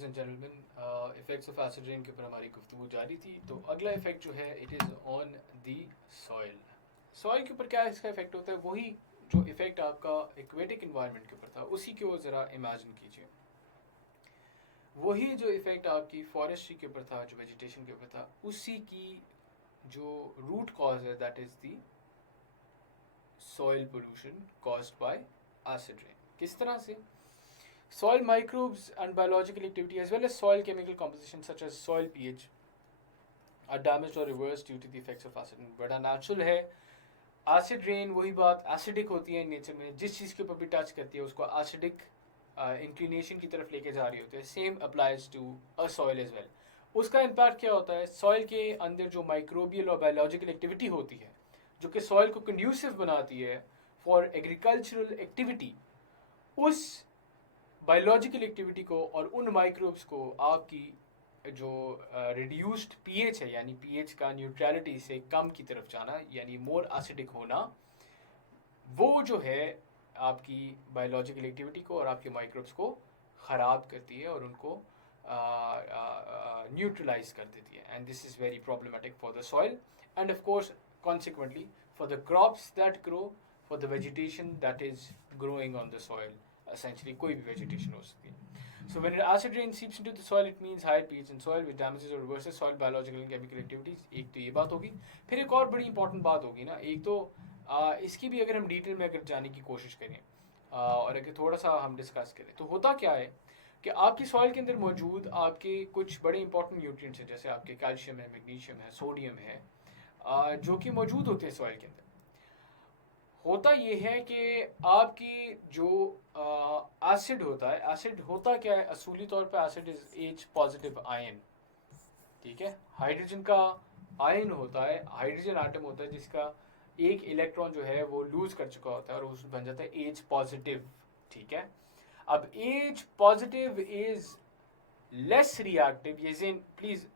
Ladies and gentleman, effects of acid rain के ऊपर हमारी गुफ्तगू जारी थी। तो अगला इफ़ेक्ट जो है it is on the soil. Soil के ऊपर क्या इसका इफ़ेक्ट होता है, वही जो इफ़ेक्ट आपका एक्वेटिक इन्वायरमेंट के ऊपर था उसी को ज़रा इमेजिन कीजिए। वही जो इफ़ेक्ट आपकी फॉरेस्ट्री के ऊपर था, जो वेजिटेशन के ऊपर था, उसी की जो रूट कॉज है that is the soil pollution caused by acid rain. किस तरह से? Soil microbes and biological activity as well as soil chemical composition such as soil pH are damaged or reversed due to the effects of acid rain. बड़ा natural है। Acid rain वही बात acidic होती है nature में, जिस चीज़ के ऊपर भी टच करती है उसको एसिडिक इंक्लिनेशन की तरफ लेके जा रही होती है। Same applies to a soil as well. उसका इम्पैक्ट क्या होता है? सॉइल के अंदर जो माइक्रोबियल और बायोलॉजिकल एक्टिविटी होती है जो कि सॉइल को कंड्यूसिव बनाती है फॉर एग्रीकल्चरल एक्टिविटी, उस बायोलॉजिकल एक्टिविटी को और उन माइक्रोब्स को आपकी जो रिड्यूस्ड पीएच है, यानी पीएच का न्यूट्रलिटी से कम की तरफ जाना, यानी मोर एसिडिक होना, वो जो है आपकी बायोलॉजिकल एक्टिविटी को और आपके माइक्रोब्स को ख़राब करती है और उनको न्यूट्रलाइज कर देती है। And this is very problematic for the soil end of course consequently for the crops that grow, for the vegetation that is growing on the soil. Essentially कोई भी वेजिटेशन हो सकती है। So when acid rain seeps into the soil, it means higher pH in soil which damages or reverses soil biological and chemical activities। एक तो ये बात होगी। फिर एक और बड़ी इंपॉर्टेंट बात होगी ना, एक तो इसकी भी अगर हम डिटेल में अगर जाने की कोशिश करें और अगर थोड़ा सा हम डिस्कस करें तो होता क्या है कि आपकी सॉइल के अंदर मौजूद आपके कुछ बड़े इंपॉर्टेंट न्यूट्रिएंट्स हैं, जैसे आपके कैल्शियम है, मैग्नीशियम है, सोडियम है, जो कि मौजूद होते हैं सॉइल के अंदर। होता ये है कि आपकी जो एसिड होता है, एसिड होता क्या है असूली तौर पे? Acid is H positive ion, ठीक है। हाइड्रोजन का आयन होता है, हाइड्रोजन आटम होता है जिसका एक इलेक्ट्रॉन जो है वो लूज कर चुका होता है और उसमें बन जाता है एच पॉजिटिव, ठीक है। अब H positive is less reactive, ये प्लीज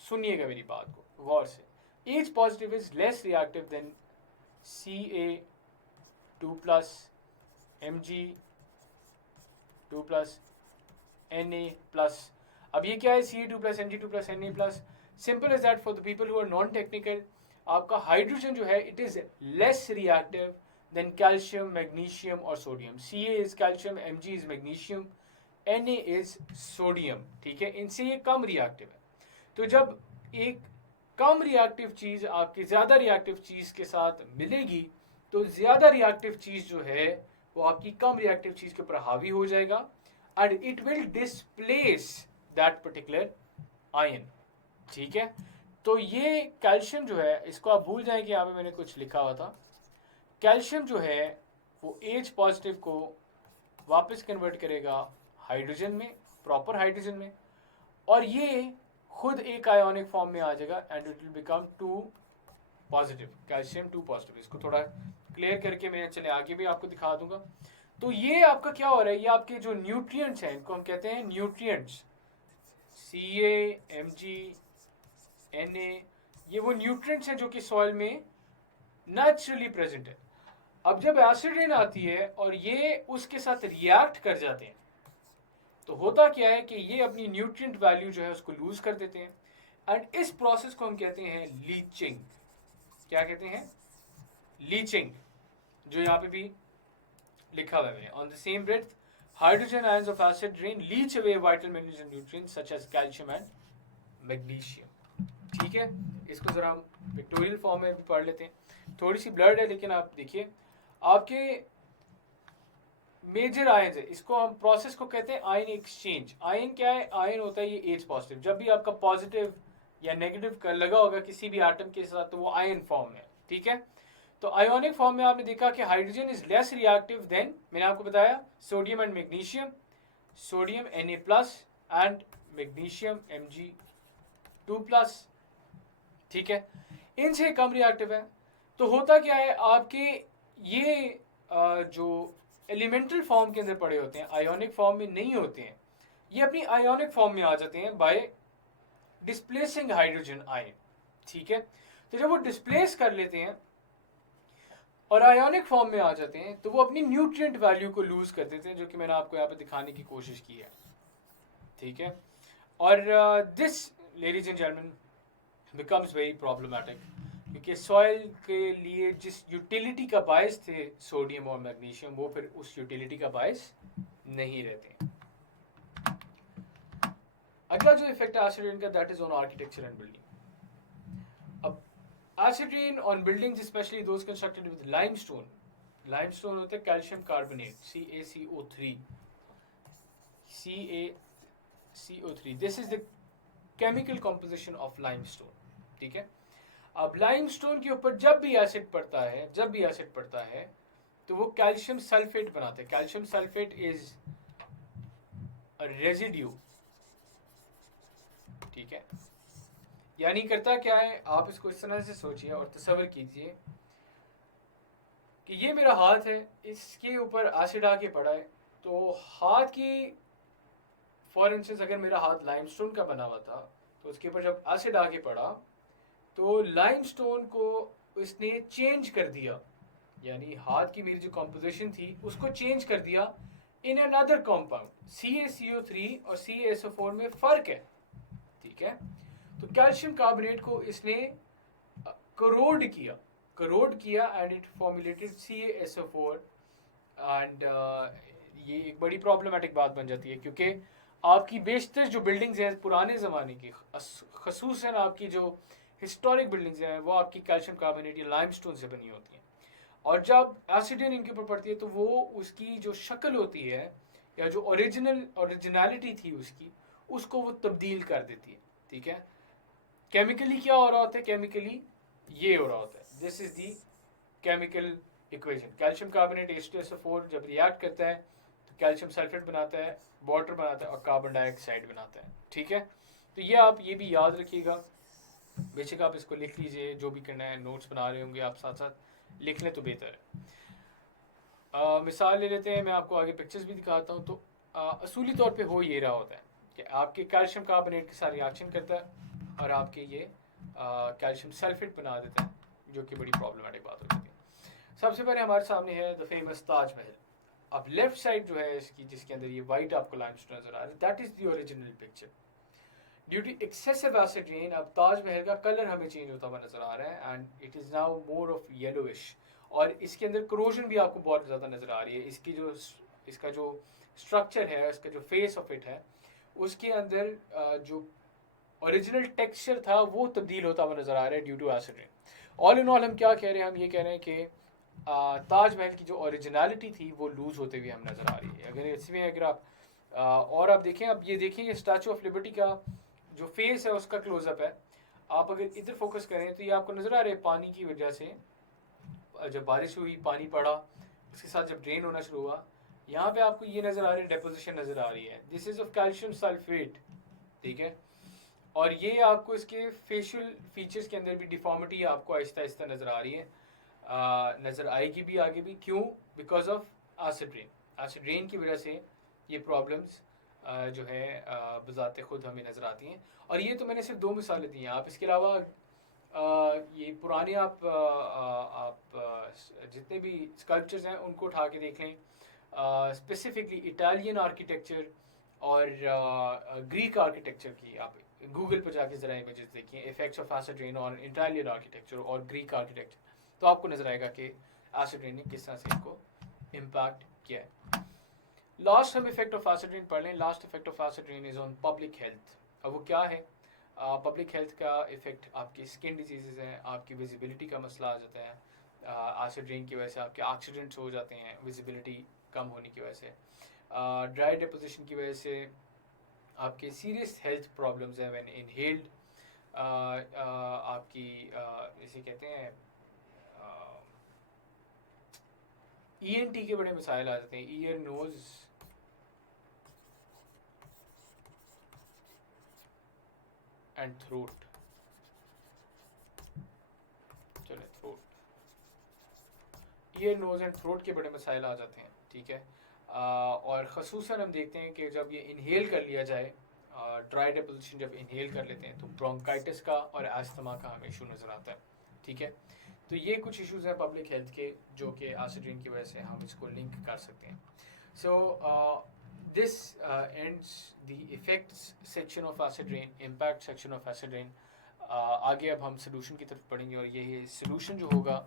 सुनिएगा मेरी बात को गौर से। H positive is less reactive then Ca2+ Mg2+ Na+। अब ये क्या है? Ca2+ Mg2+ Na+। Simple as that for the people who are non technical. आपका हाइड्रोजन जो है it is less reactive than calcium, magnesium और sodium. Ca is calcium, Mg is magnesium, Na is sodium, ठीक है। इनसे ये कम reactive है। तो जब एक कम रिएक्टिव चीज़ आपकी ज़्यादा रिएक्टिव चीज़ के साथ मिलेगी तो ज़्यादा रिएक्टिव चीज़ जो है वो आपकी कम रिएक्टिव चीज़ के ऊपर हावी हो जाएगा and it will displace that particular ion, ठीक है। तो ये कैल्शियम जो है, इसको आप भूल जाएं कि यहाँ पे मैंने कुछ लिखा हुआ था। कैल्शियम जो है वो एच पॉजिटिव को वापस कन्वर्ट करेगा हाइड्रोजन में, प्रॉपर हाइड्रोजन में, और ये खुद एक आयोनिक फॉर्म में आ जाएगा and it will become 2 positive, calcium 2 positive. इसको थोड़ा क्लियर करके मैं चले आगे भी आपको दिखा दूंगा। तो ये आपका क्या हो रहा है, ये आपके जो न्यूट्रिएंट्स हैं इनको हम कहते हैं न्यूट्रिएंट्स, Ca, Mg, Na, ये वो न्यूट्रिएंट्स हैं जो कि सॉइल में नेचुरली प्रेजेंट है। अब जब एसिड रेन आती है और ये उसके साथ रिएक्ट कर जाते हैं तो होता क्या है कि ये अपनी न्यूट्रिएंट वैल्यू जो है उसको लूज कर देते हैं एंड इस प्रोसेस को हम कहते हैं लीचिंग। क्या कहते हैं? लीचिंग, जो यहाँ पे भी लिखा हुआ है। On the same breath hydrogen ions of acid rain leach away vital minerals and nutrients such as calcium and magnesium, ठीक है। इसको जरा हम पिक्टोरियल फॉर्म में भी पढ़ लेते हैं। थोड़ी सी ब्लर्ड है लेकिन आप देखिए आपके मेजर आयंस है, इसको हम प्रोसेस को कहते हैं आयन एक्सचेंज। आयन क्या है? आयन होता है ये एच पॉजिटिव। जब भी आपका पॉजिटिव या नेगेटिव लगा होगा किसी भी एटम के साथ तो वो आयन फॉर्म है, ठीक है। तो आयोनिक फॉर्म में आपने देखा कि hydrogen is less reactive then, मैंने आपको बताया, sodium and magnesium, sodium Na+ and magnesium Mg2+, ठीक है। इनसे कम रिएक्टिव है। तो होता क्या है, आपके ये जो एलिमेंटल फॉर्म के अंदर पड़े होते हैं, आयोनिक फॉर्म में नहीं होते हैं, ये अपनी आयोनिक फॉर्म में आ जाते हैं बाय डिस्प्लेसिंग हाइड्रोजन आयन, ठीक है। तो जब वो डिस्प्लेस कर लेते हैं और आयोनिक फॉर्म में आ जाते हैं तो वो अपनी न्यूट्रिएंट वैल्यू को लूज कर देते हैं, जो कि मैंने आपको यहाँ पे दिखाने की कोशिश की है। ठीक है। और this ladies and gentleman becomes very problematic, क्योंकि सॉइल के लिए जिस यूटिलिटी का बायस थे सोडियम और मैग्नीशियम, वो फिर उस यूटिलिटी का बायस नहीं रहते। अगला जो इफेक्ट है एसिड रेन का, that is on architecture and building. अब acid rain on buildings, specially those constructed with limestone. Limestone होता है calcium carbonate, CaCO3, CaCO3, this is the chemical composition of limestone, ठीक है। अब लाइमस्टोन के ऊपर जब भी एसिड पड़ता है तो वो कैल्शियम सल्फेट बनाते हैं। Calcium sulphate is a residue, ठीक है। यानी करता क्या है, आप इसको इस तरह से सोचिए और तसव्वुर कीजिए कि ये मेरा हाथ है, इसके ऊपर एसिड आके पड़ा है, तो हाथ की, फॉर इंस्टेंस अगर मेरा हाथ लाइमस्टोन का बना हुआ था, तो उसके ऊपर जब एसिड आके पड़ा तो लाइमस्टोन को इसने चेंज कर दिया, यानी हाथ की मेरी जो कॉम्पोजिशन थी उसको चेंज कर दिया इन अनदर कॉम्पाउंड। CaCO3 और CaSO4 में फर्क है, ठीक है। तो कैल्शियम कार्बोनेट को इसने करोड किया and it formulated CaSO4, and ये एक बड़ी प्रॉब्लमेटिक बात बन जाती है, क्योंकि आपकी बेशतर जो बिल्डिंग्स हैं पुराने ज़माने की, खसूसन आपकी जो हिस्टोरिक बिल्डिंग्स हैं, वो आपकी कैल्शियम कार्बोनेट या लाइमस्टोन से बनी होती हैं। और जब एसिड रेन इनके ऊपर पड़ती है तो वो उसकी जो शक्ल होती है या जो ओरिजिनलिटी थी उसकी, उसको वो तब्दील कर देती है, ठीक है। केमिकली क्या हो रहा होता है, केमिकली ये हो रहा होता है, this is the chemical equation. Calcium carbonate H2SO4 जब रिएक्ट करता है तो कैल्शियम सल्फेट बनाता है, वाटर बनाता है और कार्बन डाइऑक्साइड बनाता है, ठीक है। तो ये आप ये भी याद रखिएगा, बेशक आप इसको लिख लीजिए, जो भी करना है, नोट्स बना रहे होंगे आप साथ साथ लिख लें तो बेहतर है। मिसाल ले लेते हैं, मैं आपको आगे पिक्चर्स भी दिखाता हूँ। तो असूली तौर पे हो ये रहा होता है कि आपके कैल्शियम कार्बोनेट के साथ रिएक्शन करता है और आपके ये कैल्शियम सल्फेट बना देता है, जो कि बड़ी प्रॉब्लमेटिक बात हो जाती है। सबसे पहले हमारे सामने है द फेमस ताजमहल। अब लेफ्ट साइड जो है इसकी, जिसके अंदर ये वाइट आपको लाइमस्टोन नजर आ रहा है, that is the original picture. Due to excessive acid rain अब ताजमहल का कलर हमें चेंज होता हुआ नजर आ रहा है, and it is now more of yellowish. और इसके अंदर क्रोजन भी आपको बहुत ज़्यादा नजर आ रही है। इसका जो स्ट्रक्चर है, इसका जो फेस ऑफ इट है, उसके अंदर जो ओरिजिनल टेक्सचर था वो तब्दील होता हुआ नजर आ रहा है due to acid rain. All in all हम क्या कह रहे हैं, हम ये कह रहे हैं कि ताजमहल की जो ओरिजिनलिटी थी वो लूज होते हुए हम नजर आ रही है। अगर इसमें अगर आप और आप देखें, अब ये देखें, ये स्टैचू ऑफ लिबर्टी का जो फेस है उसका क्लोजअप है। आप अगर इधर फोकस करें तो ये आपको नजर आ रहा है, पानी की वजह से जब बारिश हुई, पानी पड़ा, उसके साथ जब ड्रेन होना शुरू हुआ, यहाँ पे आपको ये नजर आ रही है, डेपोजिशन नजर आ रही है, this is of calcium sulphate, ठीक है। और ये आपको इसके फेशियल फीचर्स के अंदर भी डिफॉर्मिटी आपको आहिस्ता आहिस्ता नजर आ रही है, नजर आएगी भी आगे भी। क्यों? Because of acid rain. Acid rain की वजह से ये प्रॉब्लम्स जो है बजाते खुद हमें नज़र आती हैं। और ये तो मैंने सिर्फ 2 मिसालें दी हैं, आप इसके अलावा ये पुराने आप जितने भी स्कल्पचर्स हैं उनको उठा के देख लें, स्पेसिफिकली इटालियन आर्किटेक्चर और ग्रीक आर्किटेक्चर की आप गूगल पर जाके ज़रा इमेजेस देखिए, effects of acid rain on Italian architecture और ग्रीक आर्किटेक्चर, तो आपको नज़र आएगा कि एसिड रेन ने किस तरह से इसको इम्पैक्ट किया है। लास्ट हम इफेक्ट ऑफ एसिड रेन पढ़ लें। Last effect of acid rain is on public health. अब वो क्या है? पब्लिक हेल्थ का इफेक्ट आपकी स्किन डिजीज़ हैं, आपकी विजिबिलिटी का मसला आ जाता है, एसिड रेन की वजह से आपके एक्सीडेंट्स हो जाते हैं विजिबिलिटी कम होने की वजह से, ड्राई डिपोजिशन की वजह से आपके सीरियस हेल्थ प्रॉब्लम्स हैं व्हेन इनहेल्ड, आपकी इसे कहते हैं ENT के बड़े मसाइल आ जाते हैं, ईयर नोज एंड थ्रोट। चले throat, ear nose and throat के बड़े मसाइल आ जाते हैं, ठीक है। और ख़ुसूसन हम देखते हैं कि जब ये इनहेल कर लिया जाए, ड्राई डिपोजिशन जब इनहेल कर लेते हैं तो ब्रोंकाइटिस का और एस्थमा का हमें इशू नज़र आता है, ठीक है। तो ये कुछ इश्यूज़ हैं पब्लिक हेल्थ के जो कि एसिड रेन की वजह से हम इसको लिंक कर सकते हैं। सो this ends the effects section of acid rain, impact section of acid rain. आगे अब हम solution की तरफ पढ़ेंगे और ये solution जो होगा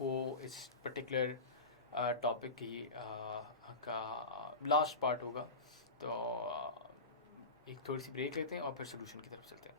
वो इस particular टॉपिक की का लास्ट पार्ट होगा. तो एक थोड़ी सी ब्रेक लेते हैं और फिर सोल्यूशन की तरफ चलते हैं.